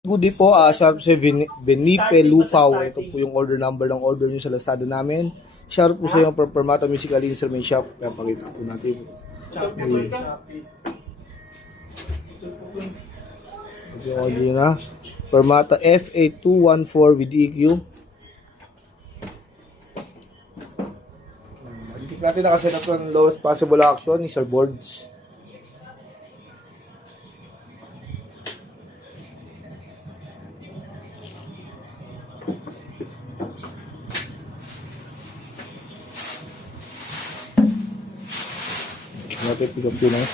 Good day po, shout out sa Benipe Lufaw. Ito po yung order number ng order nyo sa Lazada namin. Shout out po sa yung Permata Musical Instrument Shop. Kaya pakita po natin. Yung order na. Permata FA214 with EQ. Mag-check natin nakaset up ng lowest possible action ni Sir Boards. Natin pick up yun eh.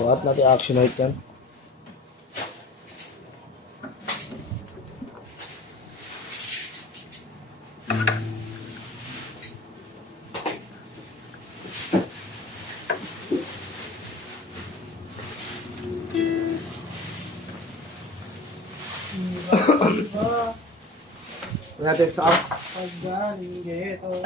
Sukat natin action height yan. Natin sa up. Paggaling ito.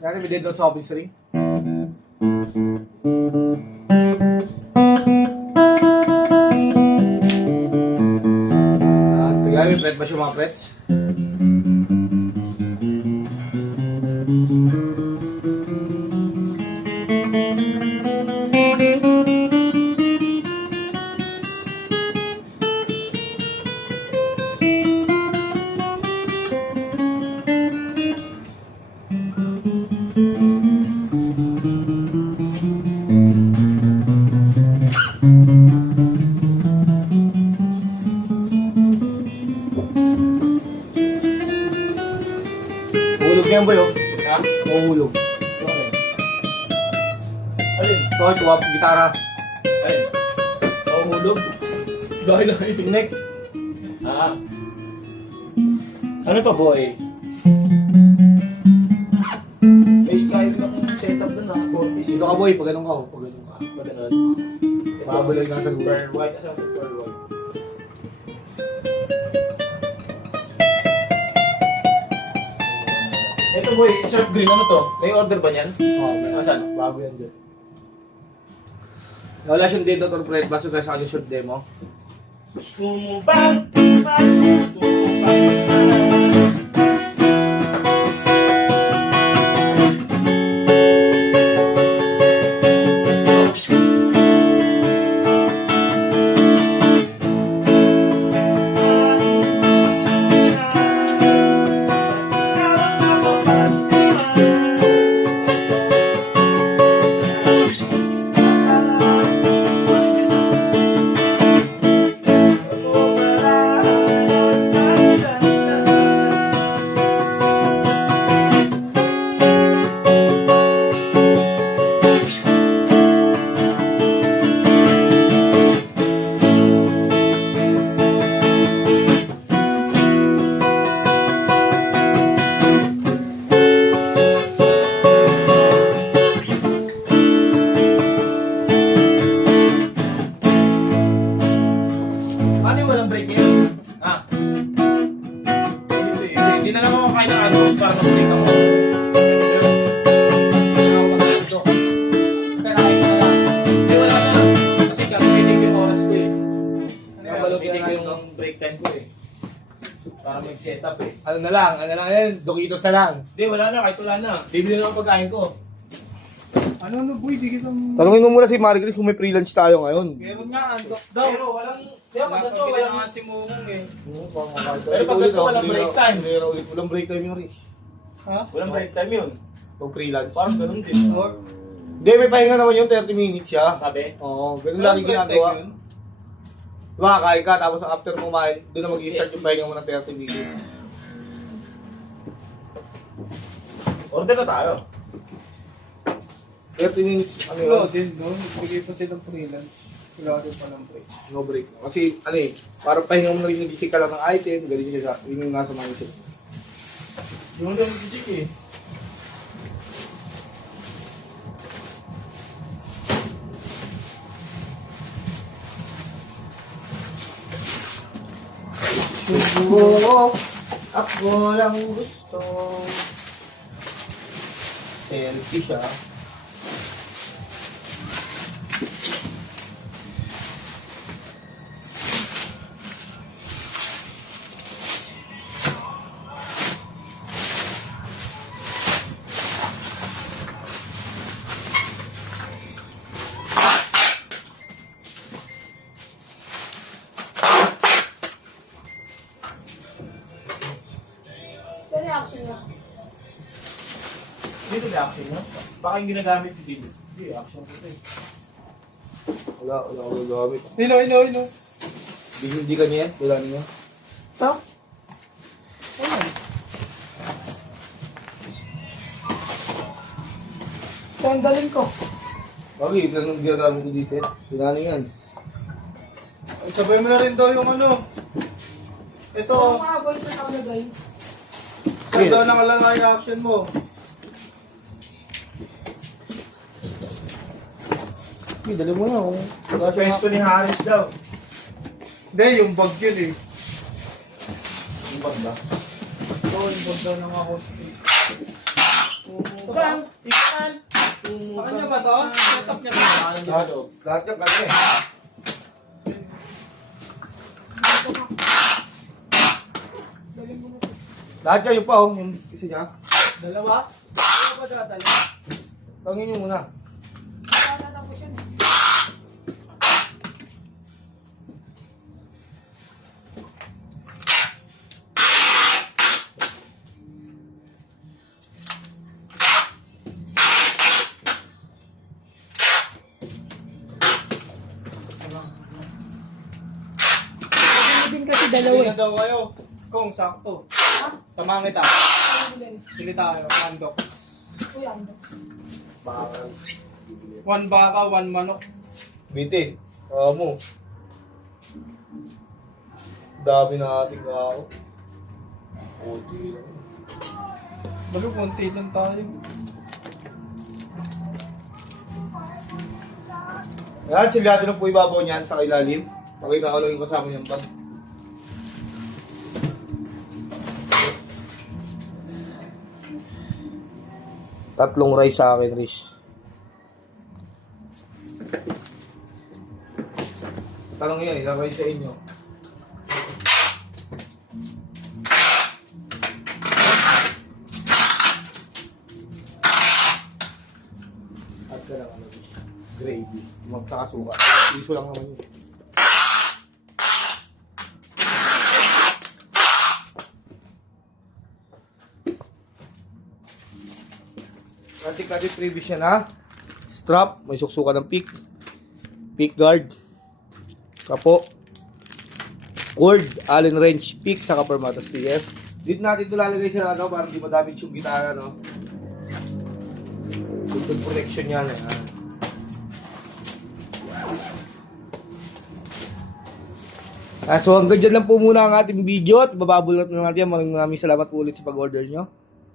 Natin may dead doon sa office ring. Tignan may pret ba siya mga prets? Mahulog yan boy oh. Ha? Mahulog. Okay. Alin? Ito, tuwap, gitara. Alin? Mahulog? Dahil Picnic. Ah. Ano pa boy? May style ng setup dun ha. Dito ka boy, pag ganun ka oh. Pag ganun ka. Pa ganun. Pahabol lang sa lugar. Pearl white. Asan yung pearl white? Ito boy, sharp green. Ano to? May order ba niyan? Oo, may Asan? bago yan dyan. Wala siyang dead or Fred, basta kaya sa kanyang short demo. Gusto mo ba? Gusto mo ba? Let's go. Paano yung walang break yan? Ah. Hindi na lang ako kain ng ados para mag-break ako. Pero kain ko na lang. Hindi, wala na. Kasi gagamitin ko yung oras ko eh. Gagamitin ko yung break time ko eh. Para mag-set up eh. Ano na lang yan, Doritos na lang. Hindi, wala na. Kahit wala na. Bibili na lang pagkain ko. Ano boy, di kita... Tanungin mo muna si Marie Grace kung may freelance tayo ngayon. Meron nga, undock daw. Pero walang... Di ba pag ganito, Wala walang... nga si Mumong eh. Pero pag ganito, walang break time. Walang break time yung Rich. Ha? Walang break time yun. Pag freelance. Parang ganun din. Hindi, may pahinga naman yung 30 minutes siya. Sabi? Oo, ganun lagi ginagawa. Diba, kain ka, tapos after mo kumain, doon na mag-i-start yung pahinga mo ng 30 minutes. Order na tayo. 30 minutes, ano Wala yun? din doon, bigay pa silang freelance. Wala din pa ng break. No break. Kasi, ano eh, parang pahinga mo na rin yung ka lang ng item, ganun siya, yun yung nasa mindset. Yung doon si Jik eh. Siguro, ako lang gusto. Selfie siya. Sa reaction niya. Dito reaction niya. Baka yung ginagamit yung dito. Hindi, reaction ko eh. Wala ako gagamit. Hilo. Hindi ka niya, wala niya. Ha? Tanggalin ko. Bakit? Anong ginagamit ko dito? Wala niya yan. Ay, sabay mo na rin daw yung ano. Ito, Ang mga boys na nakalagay. saan daw nakalala yung action mo? Hey, dali mo na. Wala siya Pwesto ni Harris daw. Hindi, yung bag yun eh. Yung bag ba? Ito, yung bag daw ng ako. Bang! Tingnan! Sa kanya ba to? Setup niya ba? Lahat yung kanya eh. Lahat yan yung pa oh, yung isa niya. Dalawa? Ano ba dadali? Tangin nyo muna. Wala tapos yun eh. Din kasi dalawa Hindi eh. na daw kayo. Kung sakto. Ha? Samahan kita. Ano bilhin? Sili tayo, mandok. Uy, ando. Bakal. 1 baka, 1 manok. Biti. Mo. Dami na ating ako. Puti lang. Bago, konti lang tayo. Yan, silyado na po ibabaw niyan sa ilalim. Pakita ko lang yung kasama niyang bag. Tatlong rice sa akin, Rish. Tanong yan, ilang rice sa inyo? At ka lang, ano, Rish? Gravy. Magkakasuka. Piso lang naman yun. Kati previous yan ha. Strap, may suksukan ng pick guard, kapo, cord, allen wrench, pick, saka permatas PF. Dito natin ito lalagay sa ano, para hindi madamage yung gitara, no? Good protection yan eh. So hanggang dyan lang po muna ang ating video at bababulat na natin yan. Maraming salamat po ulit sa pag-order nyo.